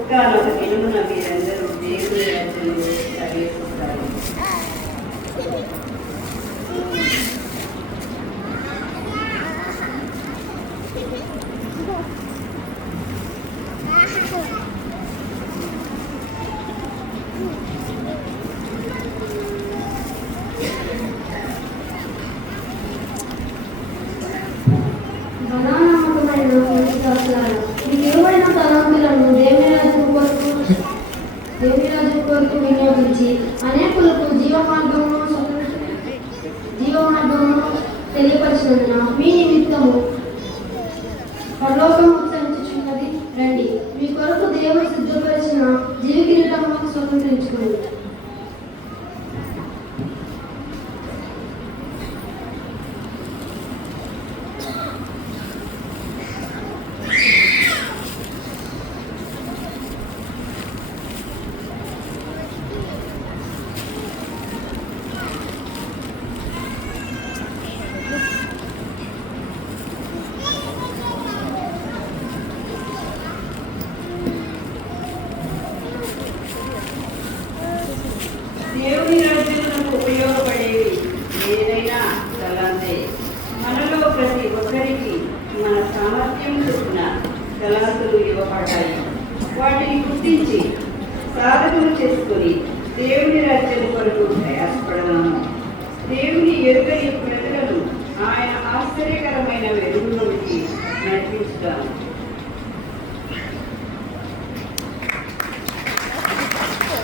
ఒకనొక దినమున మీరందరూ దేవుని రాజ్యంలో ప్రవేశిస్తారు. దేవుని కొరకు వినియోగించి అనేకులకు జీవమార్గమును తెలియపరిచినందున మీ నిమిత్తము పరలోకం ఉత్సహించుచున్నది. రండి, మీ కొరకు దేవుడు సిద్ధపరిచిన జీవ కిరీటమును స్వతంత్రించుకోండి. దేవుని రాజ్యంలో ఉపయోగపడేవి ఏదైనా తలాంతే. మనలో ప్రతి ఒక్కరికి మన సామర్థ్యం చొప్పున తలాంతులు ఇవ్వబడ్డాయి. వాటిని గుర్తించి సాధకులు చేసుకుని దేవుని రాజ్యం కొరకు ప్రయాసపడదాము. దేవుని ఎరుగని ప్రజలను ఆయన ఆశ్చర్యకరమైన వెలుగులోకి నడిపించుతాము.